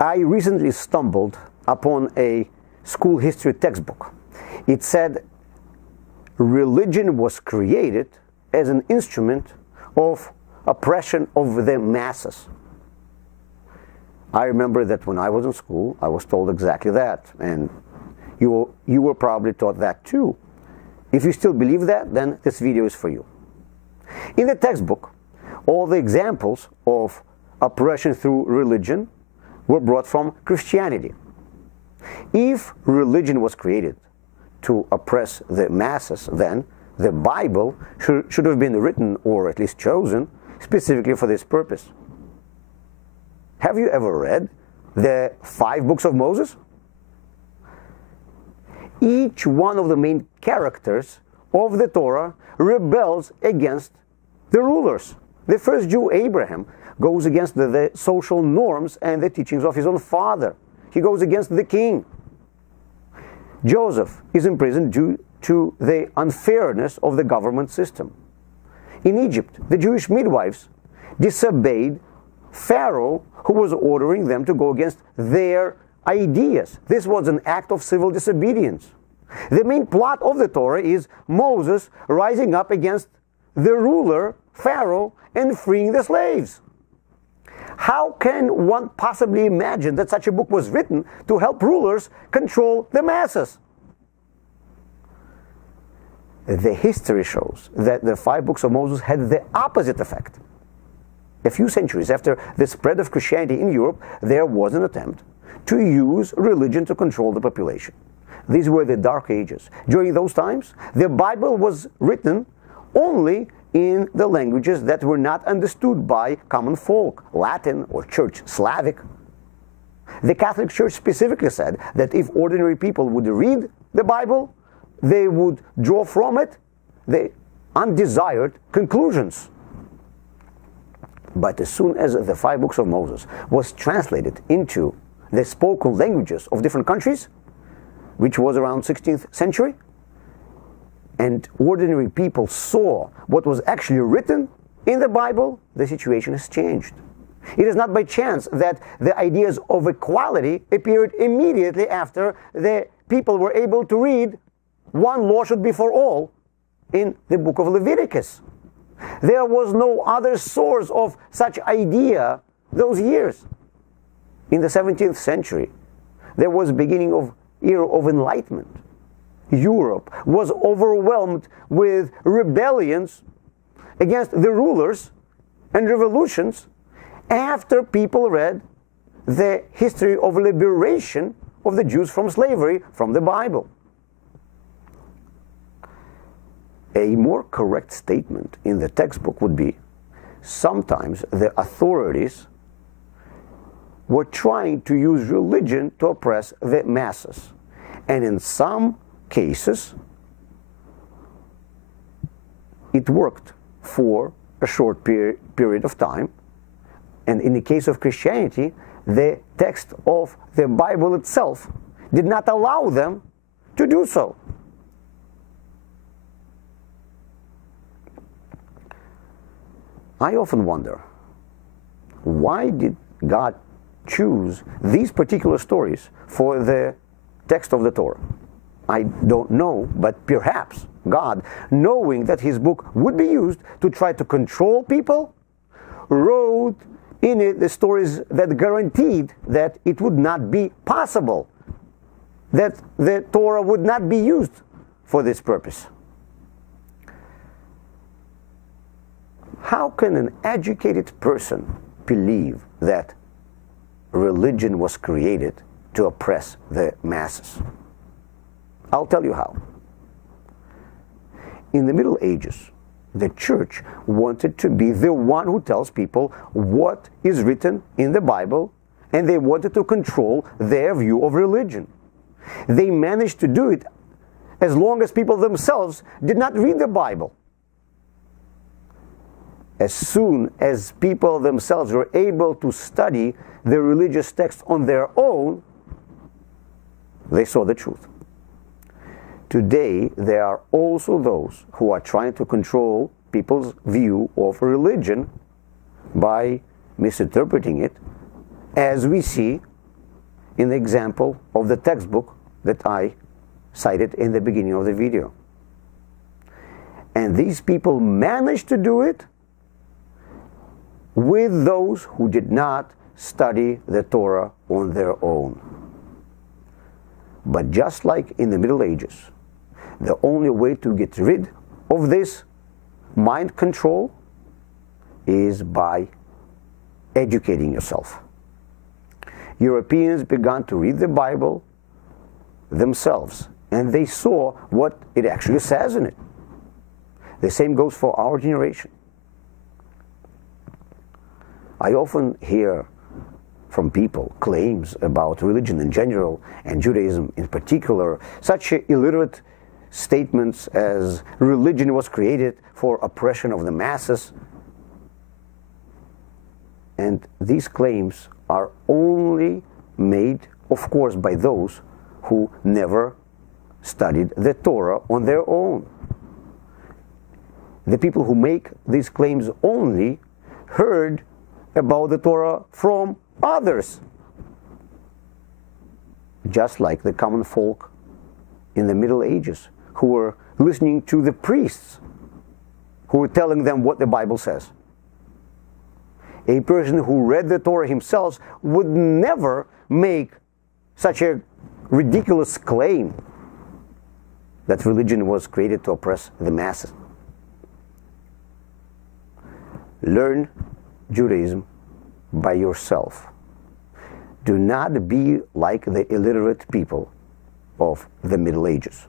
I recently stumbled upon a school history textbook. It said religion was created as an instrument of oppression of the masses. I remember that when I was in school, I was told exactly that, and you were probably taught that too. If you still believe that, then this video is for you. In the textbook, all the examples of oppression through religion were brought from Christianity. If religion was created to oppress the masses, then the Bible should have been written, or at least chosen, specifically for this purpose. Have you ever read the 5 books of Moses? Each one of the main characters of the Torah rebels against the rulers. The first Jew, Abraham, goes against the social norms and the teachings of his own father. He goes against the king. Joseph is imprisoned due to the unfairness of the government system. In Egypt, the Jewish midwives disobeyed Pharaoh, who was ordering them to go against their ideas. This was an act of civil disobedience. The main plot of the Torah is Moses rising up against the ruler, Pharaoh, and freeing the slaves. How can one possibly imagine that such a book was written to help rulers control the masses? The history shows that the 5 books of Moses had the opposite effect. A few centuries after the spread of Christianity in Europe, there was an attempt to use religion to control the population. These were the Dark Ages. During those times, the Bible was written only in the languages that were not understood by common folk, Latin or Church Slavic. The Catholic Church specifically said that if ordinary people would read the Bible, they would draw from it the undesired conclusions. But as soon as the 5 books of Moses was translated into the spoken languages of different countries, which was around 16th century, and ordinary people saw what was actually written in the Bible, the situation has changed. It is not by chance that the ideas of equality appeared immediately after the people were able to read one law should be for all in the book of Leviticus. There was no other source of such idea those years. In the 17th century, there was the beginning of era of enlightenment. Europe was overwhelmed with rebellions against the rulers and revolutions after people read the history of liberation of the Jews from slavery from the Bible. A more correct statement in the textbook would be, sometimes the authorities were trying to use religion to oppress the masses. And in some cases, it worked for a short period of time. And in the case of Christianity, the text of the Bible itself did not allow them to do so. I often wonder, why did God choose these particular stories for the text of the Torah? I don't know, but perhaps God, knowing that his book would be used to try to control people, wrote in it the stories that guaranteed that it would not be possible, that the Torah would not be used for this purpose. How can an educated person believe that religion was created to oppress the masses? I'll tell you how. In the Middle Ages, the church wanted to be the one who tells people what is written in the Bible, and they wanted to control their view of religion. They managed to do it as long as people themselves did not read the Bible. As soon as people themselves were able to study the religious text on their own, they saw the truth. Today, there are also those who are trying to control people's view of religion by misinterpreting it, as we see in the example of the textbook that I cited in the beginning of the video. And these people managed to do it with those who did not study the Torah on their own. But just like in the Middle Ages, the only way to get rid of this mind control is by educating yourself. Europeans began to read the Bible themselves, and they saw what it actually says in it. The same goes for our generation. I often hear from people claims about religion in general and Judaism in particular, such illiterate statements as religion was created for oppression of the masses. And these claims are only made, of course, by those who never studied the Torah on their own. The people who make these claims only heard about the Torah from others, just like the common folk in the Middle Ages who were listening to the priests who were telling them what the Bible says. A person who read the Torah himself would never make such a ridiculous claim that religion was created to oppress the masses. Learn Judaism by yourself. Do not be like the illiterate people of the Middle Ages.